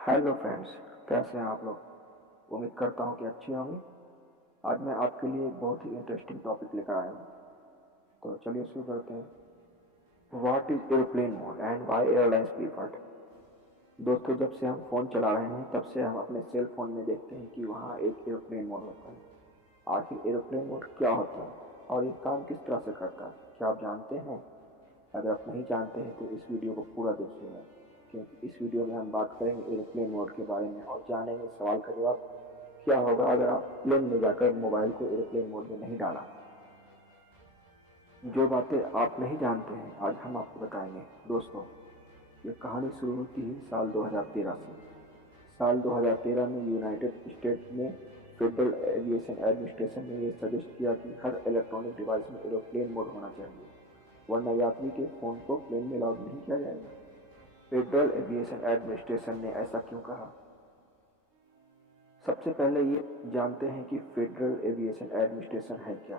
Hello friends, कैसे हैं आप लोग। उम्मीद करता हूँ कि अच्छी होंगे। आज मैं आपके लिए एक बहुत ही इंटरेस्टिंग टॉपिक लेकर आया हूँ। तो चलिए शुरू करते हैं। What is aeroplane mode and why airlines preferred. दोस्तों, जब से हम फ़ोन चला रहे हैं तब से हम अपने सेल फोन में देखते हैं कि वहाँ एक एरोप्लेन मोड होता है। आखिर एरोप्लेन मोड क्या होता है और ये काम किस तरह से करता है, क्या आप जानते हैं? अगर आप नहीं जानते हैं तो इस वीडियो को पूरा देखिएगा, क्योंकि इस वीडियो में हम बात करेंगे एरोप्लेन मोड के बारे में और जानेंगे सवाल का जवाब क्या होगा अगर आप प्लेन में जाकर मोबाइल को एरोप्लेन मोड में नहीं डाला। जो बातें आप नहीं जानते हैं आज हम आपको बताएंगे। दोस्तों, ये कहानी शुरू होती है साल 2013 से। साल 2013 में यूनाइटेड स्टेट्स में फेडरल एविएशन एडमिनिस्ट्रेशन ने यह सजेस्ट किया कि हर इलेक्ट्रॉनिक डिवाइस में एरोप्लेन मोड होना चाहिए, वरना यात्री के फ़ोन को प्लेन में लॉन्च नहीं किया जाएगा। फेडरल एविएशन एडमिनिस्ट्रेशन ने ऐसा क्यों कहा? सबसे पहले ये जानते हैं कि फेडरल एविएशन एडमिनिस्ट्रेशन है क्या।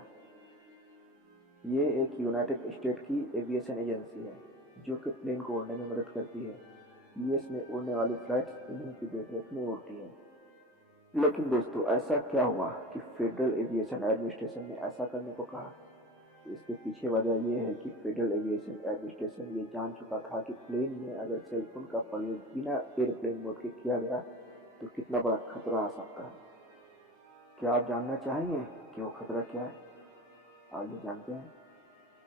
ये एक यूनाइटेड स्टेट की एविएशन एजेंसी है जो कि प्लेन को उड़ने में मदद करती है। यूएस में उड़ने वाली फ्लाइट्स इन्हीं की देखरेख में उड़ती हैं। लेकिन दोस्तों, ऐसा क्या हुआ कि फेडरल एविएशन एडमिनिस्ट्रेशन ने ऐसा करने को कहा? इसके पीछे वजह यह है कि फेडरल एविएशन एडमिनिस्ट्रेशन ये जान चुका था कि प्लेन में अगर सेलफोन का प्रयोग बिना एयरप्लेन मोड के किया गया तो कितना बड़ा खतरा आ सकता है। क्या आप जानना चाहेंगे कि वो खतरा क्या है? आइए जानते हैं।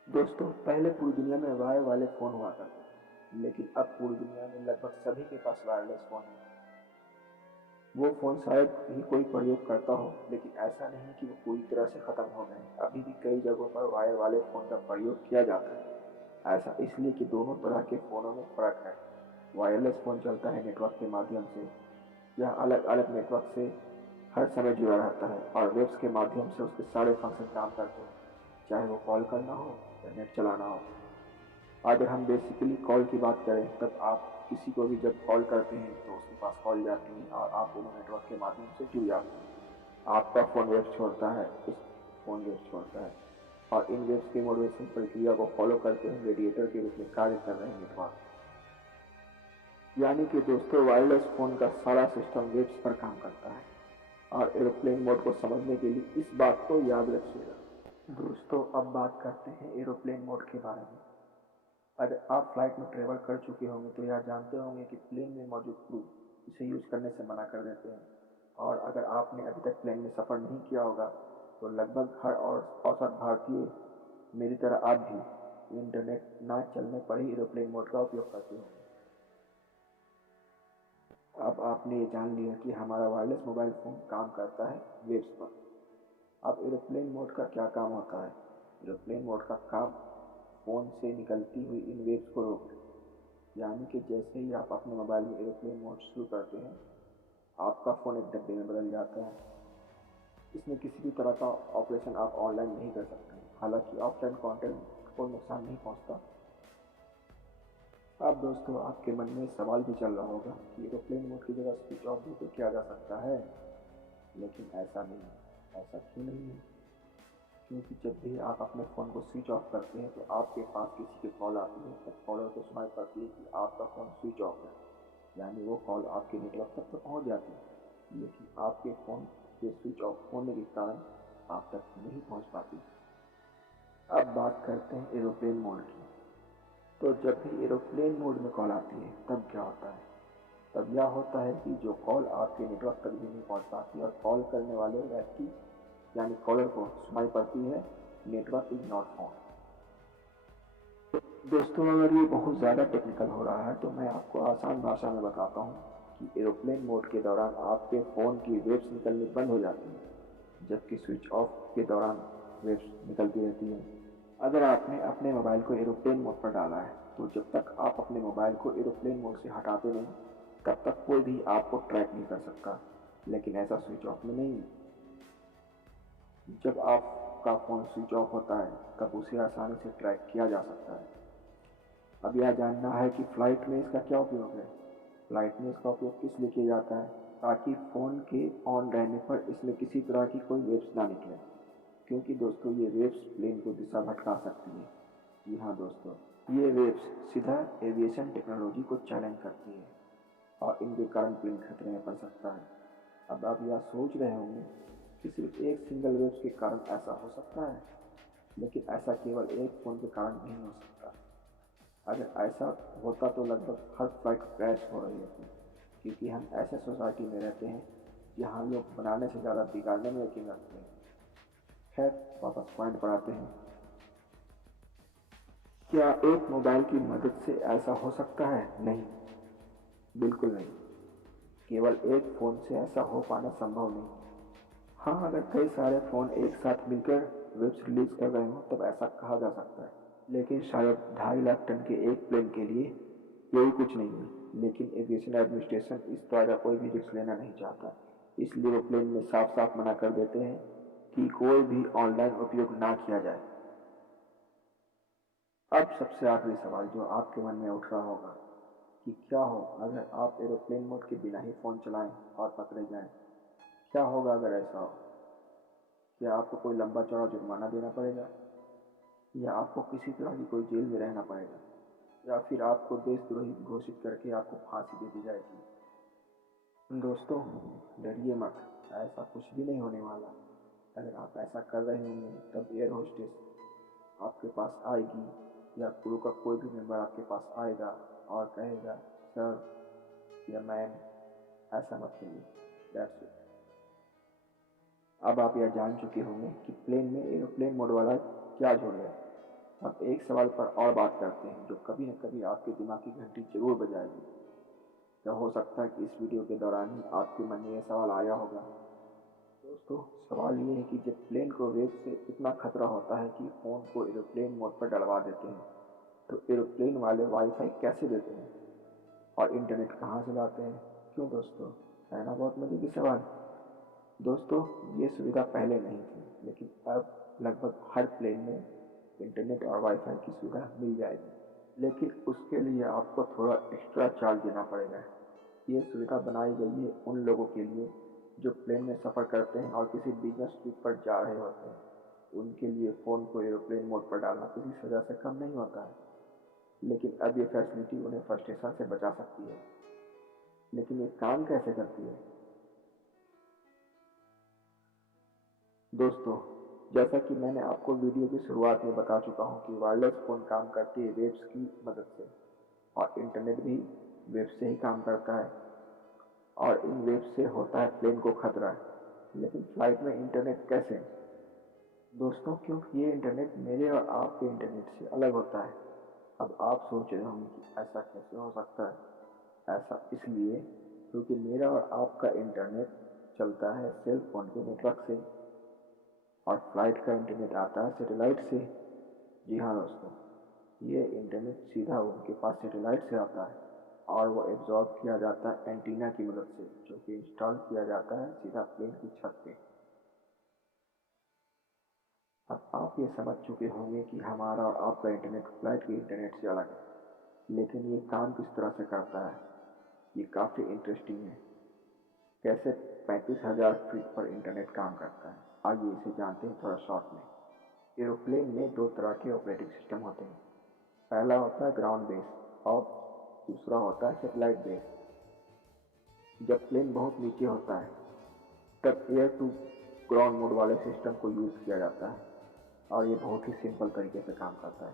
दोस्तों, पहले पूरी दुनिया में वायर वाले फ़ोन हुआ करते थे, लेकिन अब पूरी दुनिया में लगभग सभी के पास वायरलेस फ़ोन है। वो फ़ोन शायद ही कोई प्रयोग करता हो, लेकिन ऐसा नहीं कि वो पूरी तरह से ख़त्म हो गए। अभी भी कई जगहों पर वायर वाले फ़ोन का प्रयोग किया जाता है। ऐसा इसलिए कि दोनों तरह के फ़ोनों में फ़र्क है। वायरलेस फ़ोन चलता है नेटवर्क के माध्यम से। यह अलग अलग नेटवर्क से हर समय जुड़ा रहता है और वेब्स के माध्यम से उसके सारे फंक्शन काम करते हैं, चाहे वो कॉल करना हो या नेट चलाना हो। अगर हम बेसिकली कॉल की बात करें, तब आप किसी को भी जब कॉल करते हैं तो उसके पास कॉल जाती है और आप दोनों नेटवर्क के माध्यम से जुड़ जाते हैं। आपका फ़ोन वेब्स छोड़ता है, उस फ़ोन वेब्स छोड़ता है और इन वेब्स की मॉड्यूलेशन प्रक्रिया को फॉलो करते हुए रेडिएटर के रूप में कार्य कर रहे हैं नेटवर्क। यानी कि दोस्तों, वायरलेस फ़ोन का सारा सिस्टम वेब्स पर काम करता है। और एरोप्लेन मोड को समझने के लिए इस बात को याद रखिएगा। दोस्तों, अब बात करते हैं एरोप्लेन मोड के बारे में। अगर आप फ्लाइट में ट्रेवल कर चुके होंगे तो यह जानते होंगे कि प्लेन में मौजूद क्रू इसे यूज करने से मना कर देते हैं। और अगर आपने अभी तक प्लेन में सफ़र नहीं किया होगा तो लगभग हर और औसत भारतीय, मेरी तरह आप भी, इंटरनेट ना चलने पर ही एरोप्लेन मोड का उपयोग करते होंगे। अब आपने ये जान लिया कि हमारा वायरलेस मोबाइल फ़ोन काम करता है वेव्स पर। अब एरोप्लेन मोड का क्या काम होता है? एरोप्लेन मोड का काम फ़ोन से निकलती हुई इन वेव्स को रोकना। यानी कि जैसे ही आप अपने मोबाइल में एरोप्लेन मोड शुरू करते हैं, आपका फ़ोन एक डब्बे में बदल जाता है। इसमें किसी भी तरह का ऑपरेशन आप ऑनलाइन नहीं कर सकते। हालांकि ऑफलाइन कंटेंट को नुकसान नहीं पहुंचता। अब दोस्तों, आपके मन में सवाल भी चल रहा होगा कि एरोप्लेन मोड की जगह स्विच ऑफ भी तो किया जा सकता है। लेकिन ऐसा नहीं है। ऐसा क्यों नहीं है? क्योंकि जब भी आप अपने फ़ोन को स्विच ऑफ करते हैं तो आपके पास किसी की कॉल आती है, तब कॉलर को सुनाई पड़ती है कि आपका फ़ोन स्विच ऑफ है। यानी वो कॉल आपके नेटवर्क तक तो पहुंच जाती है, लेकिन आपके फ़ोन के स्विच ऑफ होने के कारण आप तक नहीं पहुंच पाती। अब बात करते हैं एरोप्लेन मोड की। तो जब भी एरोप्लेन मोड में कॉल आती है तब क्या होता है? तब यह होता है कि जो कॉल आपके नेटवर्क तक भी नहीं पहुंच पाती और कॉल करने वाले व्यक्ति यानी कॉलर को सुनाई पड़ती है, नेटवर्क इज नॉट फाउंड। दोस्तों, अगर ये बहुत ज़्यादा टेक्निकल हो रहा है तो मैं आपको आसान भाषा में बताता हूँ कि एरोप्लेन मोड के दौरान आपके फ़ोन की वेव्स निकलनी बंद हो जाती है, जबकि स्विच ऑफ के दौरान वेव्स निकलती रहती है। अगर आपने अपने मोबाइल को एरोप्लेन मोड पर डाला है तो जब तक आप अपने मोबाइल को एरोप्लेन मोड से हटाते नहीं, तब तक कोई भी आपको ट्रैक नहीं कर सकता। लेकिन ऐसा स्विच ऑफ में नहीं। जब आपका फ़ोन स्विच ऑफ होता है तब उसे आसानी से ट्रैक किया जा सकता है। अब यह जानना है कि फ़्लाइट में इसका क्या उपयोग है। फ़्लाइट में इसका उपयोग किस लिए किया जाता है? ताकि फ़ोन के ऑन रहने पर इसमें किसी तरह की कोई वेव्स ना निकले, क्योंकि दोस्तों ये वेव्स प्लेन को दिशा भटका सकती है। जी हाँ दोस्तों, ये वेव्स सीधा एविएशन टेक्नोलॉजी को चैलेंज करती है। और इनके कारण प्लेन खतरे में पड़ सकता है। अब आप यह सोच रहे होंगे कि सिर्फ एक सिंगल वेव्स के कारण ऐसा हो सकता है, लेकिन ऐसा केवल एक फ़ोन के कारण नहीं हो सकता। अगर ऐसा होता तो लगभग हर फ्लाइट क्रैश हो रही होती, क्योंकि हम ऐसे सोसाइटी में रहते हैं जहाँ लोग बनाने से ज़्यादा बिगाड़ने में यकीन रखते हैं। खैर, वापस पॉइंट पर आते हैं। क्या एक मोबाइल की मदद से ऐसा हो सकता है? नहीं, बिल्कुल नहीं। केवल एक फ़ोन से ऐसा हो पाना संभव नहीं। हाँ, अगर कई सारे फ़ोन एक साथ मिलकर वेब्स रिलीज़ कर रहे हों तब ऐसा कहा जा सकता है, लेकिन शायद 2.5 लाख टन के एक प्लेन के लिए यही कुछ नहीं है। लेकिन एविएशन एडमिनिस्ट्रेशन इस तरह का कोई भी रिस्क लेना नहीं चाहता, इसलिए वो प्लेन में साफ साफ मना कर देते हैं कि कोई भी ऑनलाइन उपयोग ना किया जाए। अब सबसे आखिरी सवाल जो आपके मन में उठ रहा होगा कि क्या हो अगर आप एरोप्लेन मोड के बिना ही फ़ोन चलाएं और पकड़े जाएं? क्या होगा अगर ऐसा हो? क्या आपको कोई लंबा चौड़ा जुर्माना देना पड़ेगा, या आपको किसी तरह की कोई जेल में रहना पड़ेगा, या फिर आपको देशद्रोही घोषित करके आपको फांसी दे दी जाएगी? दोस्तों, डरिए मत, ऐसा कुछ भी नहीं होने वाला। अगर आप ऐसा कर रहे होंगे तब एयर होस्टेस आपके पास आएगी, या क्रू का कोई भी मेंबर आपके पास आएगा और कहेगा, सर या मैम, ऐसा मत करिए। That's it. अब आप यह जान चुके होंगे कि प्लेन में एरोप्लेन मोड वाला क्या जोड़ है। अब एक सवाल पर और बात करते हैं जो कभी न कभी आपके दिमाग की घंटी जरूर बजाएगी। क्या हो सकता है कि इस वीडियो के दौरान ही आपके मन में यह सवाल आया होगा? दोस्तों, सवाल ये है कि जब प्लेन को वेव से इतना खतरा होता है कि फ़ोन को एरोप्लेन मोड पर डलवा देते हैं, तो एरोप्लेन वाले वाईफाई कैसे देते हैं और इंटरनेट कहाँ से लाते हैं? क्यों दोस्तों, है ना बहुत मजे की सवाल। दोस्तों, ये सुविधा पहले नहीं थी, लेकिन अब लगभग हर प्लेन में इंटरनेट और वाईफाई की सुविधा मिल जाएगी, लेकिन उसके लिए आपको थोड़ा एक्स्ट्रा चार्ज देना पड़ेगा। ये सुविधा बनाई गई है उन लोगों के लिए जो प्लेन में सफ़र करते हैं और किसी बिजनेस ट्रिप पर जा रहे होते हैं। उनके लिए फ़ोन को एरोप्लेन मोड पर डालना किसी सज़ा से कम नहीं होता है, लेकिन अब ये फैसिलिटी उन्हें फ्रस्ट्रेशन से बचा सकती है। लेकिन ये काम कैसे करती है? दोस्तों, जैसा कि मैंने आपको वीडियो की शुरुआत में बता चुका हूँ कि वायरलेस फ़ोन काम करती है वेव्स की मदद से, और इंटरनेट भी वेव्स से ही काम करता है, और इन वेव्स से होता है प्लेन को खतरा। लेकिन फ्लाइट में इंटरनेट कैसे? दोस्तों, क्योंकि ये इंटरनेट मेरे और आपके इंटरनेट से अलग होता है। अब आप सोच रहे होंगे कि ऐसा कैसे हो सकता है? ऐसा इसलिए क्योंकि मेरा और आपका इंटरनेट चलता है सेल फोन के नेटवर्क से, और फ्लाइट का इंटरनेट आता है सैटेलाइट से। जी हाँ दोस्तों, ये इंटरनेट सीधा उनके पास सैटेलाइट से आता है, और वो एब्जॉर्ब किया जाता है एंटीना की मदद से, जो कि इंस्टॉल किया जाता है सीधा प्लेन की छत पे। अब आप ये समझ चुके होंगे कि हमारा और आपका इंटरनेट फ्लाइट के इंटरनेट से अलग है, लेकिन ये काम किस तरह से करता है, ये काफ़ी इंटरेस्टिंग है। कैसे 35,000 फीट पर इंटरनेट काम करता है, आइए इसे जानते हैं थोड़ा शॉर्ट में। एरोप्लेन में दो तरह के ऑपरेटिंग सिस्टम होते हैं। पहला होता है ग्राउंड बेस और दूसरा होता है सैटेलाइट बेस। जब प्लेन बहुत नीचे होता है तब एयर टू ग्राउंड मोड वाले सिस्टम को यूज़ किया जाता है, और ये बहुत ही सिंपल तरीके से काम करता है,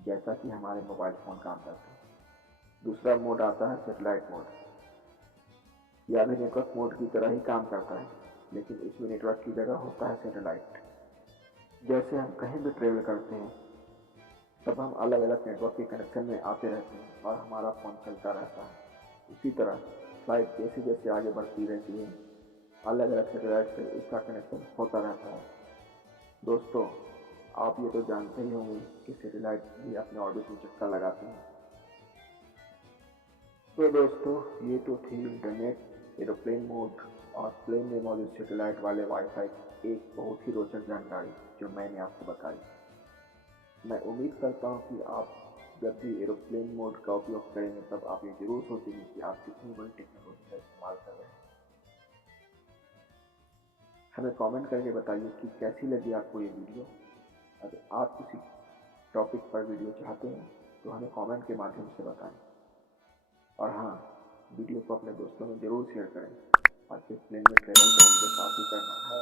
जैसा कि हमारे मोबाइल फ़ोन काम करते हैं। दूसरा मोड आता है सैटेलाइट मोड। यह भी नेटवर्क मोड की तरह ही काम करता है, लेकिन इसमें नेटवर्क की जगह होता है सैटेलाइट। जैसे हम कहीं भी ट्रेवल करते हैं तब हम अलग अलग नेटवर्क के कनेक्शन में आते रहते हैं और हमारा फ़ोन चलता रहता है। उसी तरह फ्लाइट जैसे जैसे आगे बढ़ती रहती है, अलग अलग सैटेलाइट से इसका कनेक्शन होता रहता है। दोस्तों, आप ये तो जानते ही होंगे कि सैटेलाइट भी अपने ऑर्बिट में चक्कर लगाते हैं। तो दोस्तों, ये तो थी इंटरनेट, एरोप्लेन मोड और प्लेन में मौजूद सैटेलाइट वाले वाईफाई की एक बहुत ही रोचक जानकारी जो मैंने आपको बताई। मैं उम्मीद करता हूँ कि आप जब भी एरोप्लेन मोड का उपयोग करेंगे तब आप ये जरूर सोचेंगे कि आप कितनी बड़ी टेक्नोलॉजी का इस्तेमाल कर रहे हैं। हमें कमेंट करके बताइए कि कैसी लगी आपको ये वीडियो। अगर आप किसी टॉपिक पर वीडियो चाहते हैं तो हमें कमेंट के माध्यम से बताएं। और हाँ, वीडियो को अपने दोस्तों में ज़रूर शेयर करें और फिर प्लेन में ट्रेवल तो उनके साथ ही करना है।